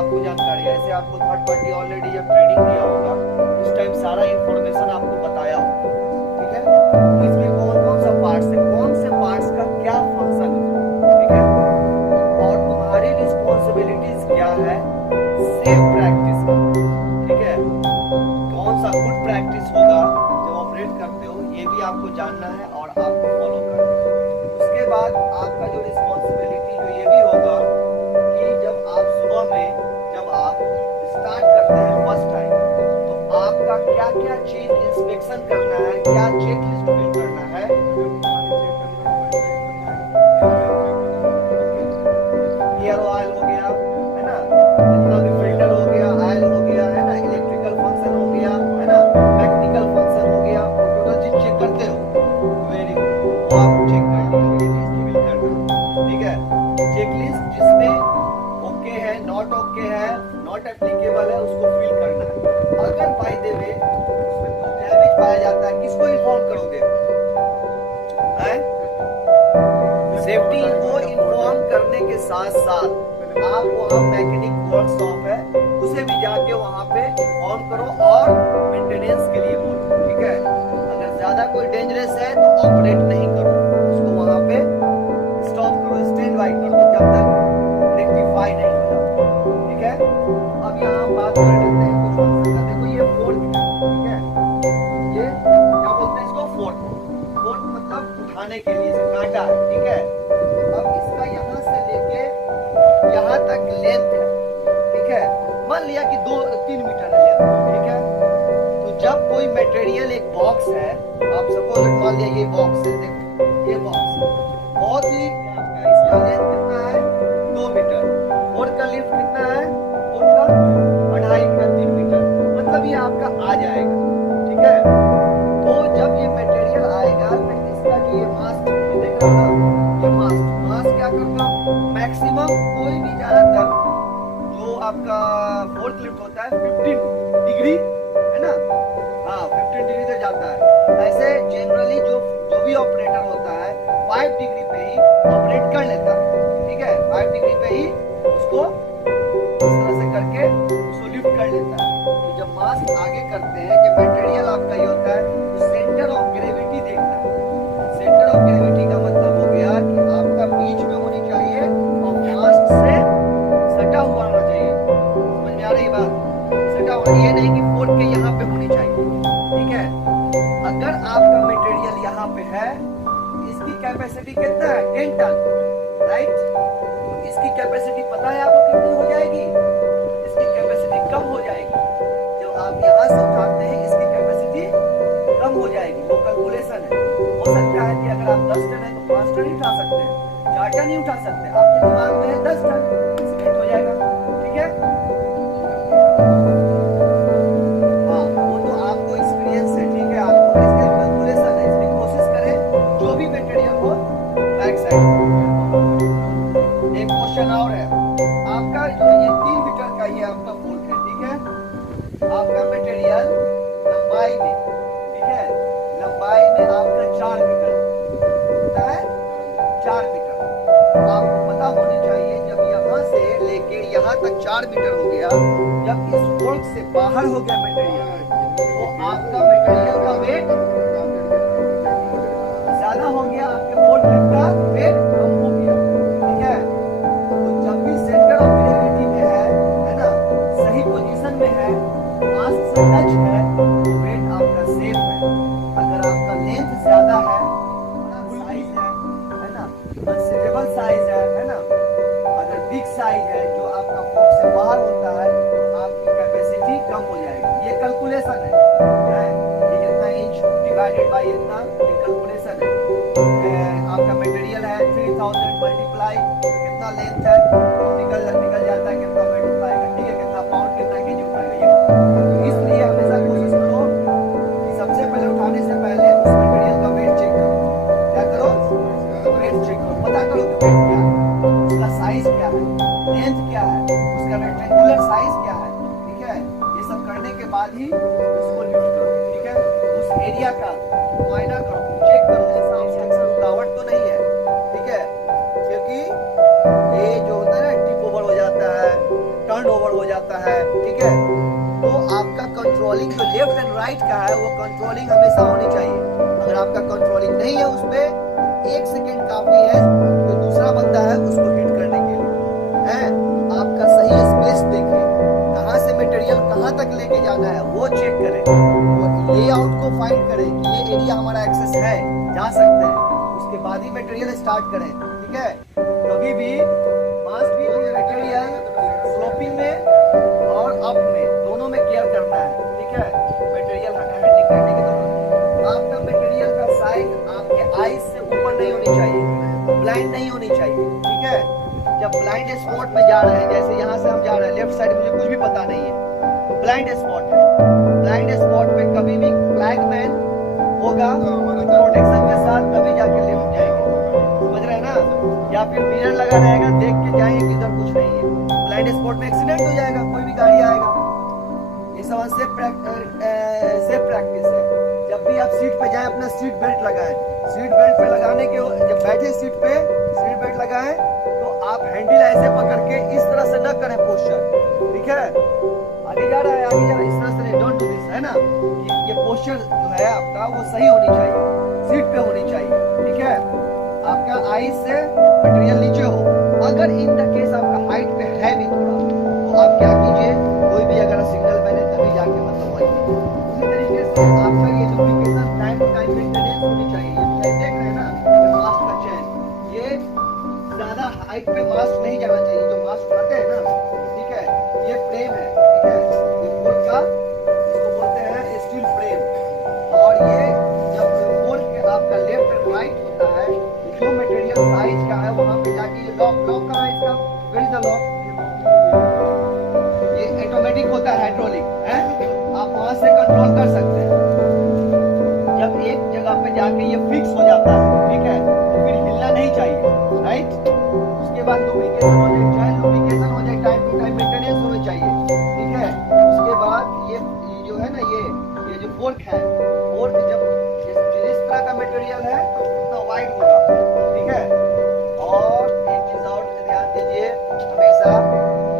आपको जानकारी है। ऐसे आपको थर्ड पार्टी ऑलरेडी जब ट्रेनिंग दिया होगा उस टाइम सारा इंफॉर्मेशन आपको बताया होगा, ठीक है। तो इसमें कौन कौन सा पार्ट्स है, कौन से पार्ट्स का क्या फंक्शन है, ठीक है, और तुम्हारी रिस्पॉन्सिबिलिटीज क्या है सेफ प्रैक्टिस का, ठीक है। कौन सा गुड प्रैक्टिस होगा जब ऑपरेट करते हो ये भी आपको जानना है और आपको फॉलो करना है। उसके बाद आपका जो रिस्पॉन्सिबिलिटी जो ये भी होगा कि जब आप सुबह में जब आप स्टार्ट करते हैं फर्स्ट टाइम तो आपका क्या क्या चीज इंस्पेक्शन करना है, क्या चेक लिस्ट फिल करना है। गियर ऑयल हो गया है ना, जितना भी फिल्टर हो गया, ऑयल हो गया है ना, इलेक्ट्रिकल फंक्शन हो गया है ना, मैकेनिकल फंक्शन हो गया, टोटल चीज चेक करते हो। वेरी गुड, वो आप चेक करना, ठीक है। चेकलिस्ट जिसमें ओके है, नॉट ओके है, नॉट एप्लीकेबल है, उसको फिल करना है। अगर बाय द वे उसमें कुछ डैमेज पाया जाता है किसको इन्फॉर्म करोगे, सेफ्टी को इन्फॉर्म करने के साथ साथ आप वहाँ मैकेनिक वर्कशॉप है उसे भी जाके वहाँ पे इन्फॉर्म करो और मेंटेनेंस के लिए बोलो, ठीक है। अगर ज्यादा कोई डेंजरस है तो ऑपरेट नहीं करो, उसको वहाँ पे स्टॉप करो, स्टैंड बाय कर दो जब तक रेक्टिफाई नहीं हो जाता, ठीक है। अब यहाँ हम बात कर लेते हैं कुछ फंक्शन का। देखो ये फोर्क है, ठीक है, ये क्या बोलते हैं इसको, फोर्क। फोर्क मतलब उठाने के लिए से कांटा है, ठीक है। अब इसका यहाँ से लेके यहाँ तक लेंथ है, ठीक है। मान लिया कि 2-3 मीटर है लेंथ, ठीक है। तो जब कोई मटेरियल एक बॉक्स है, आप सपोज मान लिया ये बॉक्स है, देखो ये बॉक्स है, बहुत ही इसका लेंथ कितना है 2 मीटर, फोर्क का लिफ्ट कितना है, फोर्क का 2.5 मीटर 3 मीटर, मतलब ये आपका आ जाएगा, ठीक है। तो जब ये मटेरियल आएगा तो इसका जो ये मास देख रहे हो ना, ये मास क्या करता है, मैक्सिमम कोई भी ज्यादातर जो आपका फोर्क लिफ्ट होता है 15 डिग्री है ना, हाँ 15 डिग्री तक जाता है। ऐसे जनरली जो भी ऑपरेटर होता है 5 डिग्री पे ही ऑपरेट कर लेता है, ठीक है। 5 डिग्री पे ही उसको इस तरह से करके उसको लिफ्ट कर लेता है। तो जब मास आगे करते हैं, जब मटेरियल आपका ये होता है तो सेंटर ऑफ ग्रेविटी देखता है। सेंटर ऑफ ग्रेविटी का मतलब हो गया कि आपका बीच में होनी चाहिए और मास से सटा हुआ होना चाहिए, समझ में आ रही बात, सटा हुआ, ये नहीं कि फोर्क के यहाँ पे होनी चाहिए, ठीक है। अगर आपका मटेरियल यहाँ पे है, इसकी कैपेसिटी कितना है 10 टन, राइट। तो इसकी कैपेसिटी पता है आपको कितनी हो जाएगी, इसकी कैपेसिटी कम हो जाएगी। जो आप यहाँ से उठाते हैं इसकी कैपेसिटी कम हो जाएगी, वो कैलकुलेशन है। हो सकता है कि अगर आप 10 टन है तो 5 टन ही उठा सकते हैं, 4 टन ही उठा सकते हैं, आपके दिमाग में है 10 टन, इसमें हो जाएगा, ठीक है। हाँ वो तो आपको एक्सपीरियंस है, ठीक है, आपको इसका कैलकुलेशन है, इसमें कोशिश करें जो भी मटेरियल हो बैक साइड। एक क्वेश्चन और है आपका, जो ये 3 मीटर का ये आपका फोर्क है, ठीक है। आपका मटेरियल लंबाई में, ठीक है, लंबाई में आपका 4 मीटर कितना है, 4 मीटर। आपको पता होनी चाहिए जब यहाँ से लेके यहाँ तक 4 मीटर हो गया, जब इस फोर्क से बाहर हो गया मटेरियल तो आपका मटेरियल का वेट ज्यादा हो गया, आपके फोर्क का वेट कम हो गया, ठीक है। तो जब भी सेंटर ऑफ ग्रेविटी में है ना, सही पोजीशन में है, मास से टच है तो वेट आपका सेफ है। अगर आपका लेंथ ज्यादा है, साइज है ना, कंसिडरेबल साइज है ना, अगर बिग साइज है जो आपका फोर्क से बाहर होता है तो आपकी कैपेसिटी कम हो जाएगी। ये कैलकुलेशन है, ये जितना इंच डिवाइडेड बाय इतना, ये कैलकुलेशन है। आपका मटेरियल है 3000 मल्टीप्लाई कितना लेंथ है तो निकल जाता है कितना वेट उठाएगा, ठीक है, कितना पाउंड कितना केजी उठाएगा। तो इसलिए हमेशा कोशिश करो कि सबसे पहले उठाने से पहले उस मटेरियल का वेट चेक करो, क्या करो, वेट चेक करो, पता करो कि वेट क्या है, उसका साइज क्या है, लेंथ क्या है, उसका रेक्टेंगुलर साइज क्या है, ठीक है। ये सब करने के बाद ही उसको लिफ्ट करो, ठीक है। उस एरिया का मुआयना करो, चेक करो ऐसा रुकावट तो नहीं है, ठीक है। क्योंकि ये जो होता है ना टिप ओवर हो जाता है, टर्न ओवर हो जाता है, ठीक है। तो आपका कंट्रोलिंग जो लेफ्ट एंड राइट का है वो कंट्रोलिंग हमेशा होनी चाहिए। अगर आपका कंट्रोलिंग नहीं है उस पर 1 सेकेंड काफी है जो दूसरा बंदा है उसको हिट करने के लिए है। आपका सही स्पेस देखें, कहाँ से मटेरियल कहाँ तक लेके जाना है वो चेक करें, वो लेआउट को फाइंड करें कि ये एरिया हमारा एक्सेस है, जा सकते हैं, उसके बाद ही मटेरियल स्टार्ट करें, ठीक है। कभी भी मस्ट बी मटेरियल स्लोपिंग में और अप में दोनों में केयर करना है, ठीक है। मटेरियल हैंडलिंग करने के दौरान आपका मटेरियल का साइज आपके आईज से ऊपर नहीं होनी चाहिए, ब्लाइंड नहीं होनी चाहिए, ठीक है। जब ब्लाइंड स्पॉट में जा रहे हैं, जैसे यहाँ से हम जा रहे हैं, लेफ्ट साइड मुझे कुछ भी पता नहीं है तो ब्लाइंड स्पॉट है, ब्लाइंड स्पॉट पे कभी भी फ्लैगमैन होगा प्रोटेक्शन के साथ तभी जाके लेफ्ट जाएंगे, समझ रहे हैं ना। या फिर मिरर लगा रहेगा, देख के जाएंगे कि इधर कुछ नहीं है, ब्लाइंड स्पॉट में एक्सीडेंट हो जाएगा, कोई भी गाड़ी आएगा। ये सब सेफ प्रैक्टिस है। जब भी आप सीट पे जाएं अपना सीट बेल्ट लगाएं, सीट बेल्ट पे लगाने के जब बैठे सीट पे सीट बेल्ट लगाएं तो आप हैंडल ऐसे पकड़ के इस तरह से न करें पोस्चर, ठीक है। आगे जा रहा है, आगे जा रहा है, इस तरह से नहीं, डोंट डू दिस, है ना। ये पोस्चर जो है आपका वो सही होनी चाहिए, सीट पे होनी चाहिए, ठीक है। आपका आईज से मटेरियल नीचे हो। अगर इन द केस आपका हाइट पे है भी थोड़ा तो आप क्या कीजिए, कोई भी अगर सिग्नल मैंने तभी जाके मतलब वही उसी तरीके से आपका ये duplication time to time maintenance होनी चाहिए। देख रहे हैं ना मास्क का चैन, ये ज्यादा हाइट पे मास्क नहीं जाना चाहिए, जो मास्क उठाते हैं ना, ठीक है। ये फ्रेम है, ठीक है, ये बोर्ड का इसको बोलते हैं स्टील फ्रेम। और ये जब बोर्ड के आपका लेफ्ट एंड राइट होता है, जो मटेरियल साइज का है वहां पे जाके ये लॉक कहाँ है इसका, वेयर इज द लॉक, ये ऑटोमेटिक होता है, हाइड्रोलिक है, आप वहां से कंट्रोल कर सकते हैं। जब एक जगह पे जाके ये फिक्स हो जाता है, ठीक है, तो फिर हिलना नहीं चाहिए, राइट। उसके बाद लुब्रिकेशन हो जाए, चाहे लुब्रिकेशन हो जाए, टाइम टू टाइम मेंटेनेंस होनी चाहिए, ठीक है। उसके बाद ये जो है ना ये जो फोर्क है, फोर्क जब जिस तरह का मटेरियल है उतना वाइड होगा, ठीक है। और एक चीज और ध्यान दीजिए हमेशा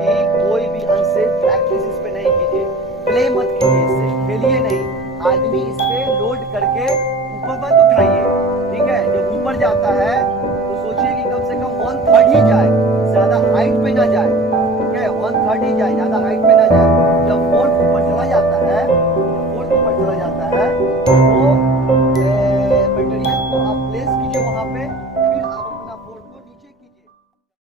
कि कोई भी अनसेफ प्रैक्टिस इस पे नहीं कीजिए, प्ले मत कीजिए, इससे खेलिए नहीं। आदमी इस पे लोड करके ऊपर मत उठाइए, ठीक है। जब ऊपर जाता है तो सोचिए कि कम से कम 1/3 ही जाए, ज्यादा हाइट पे ना जाए, ठीक है, 1/3 ही जाए, ज्यादा हाइट पे ना जाए।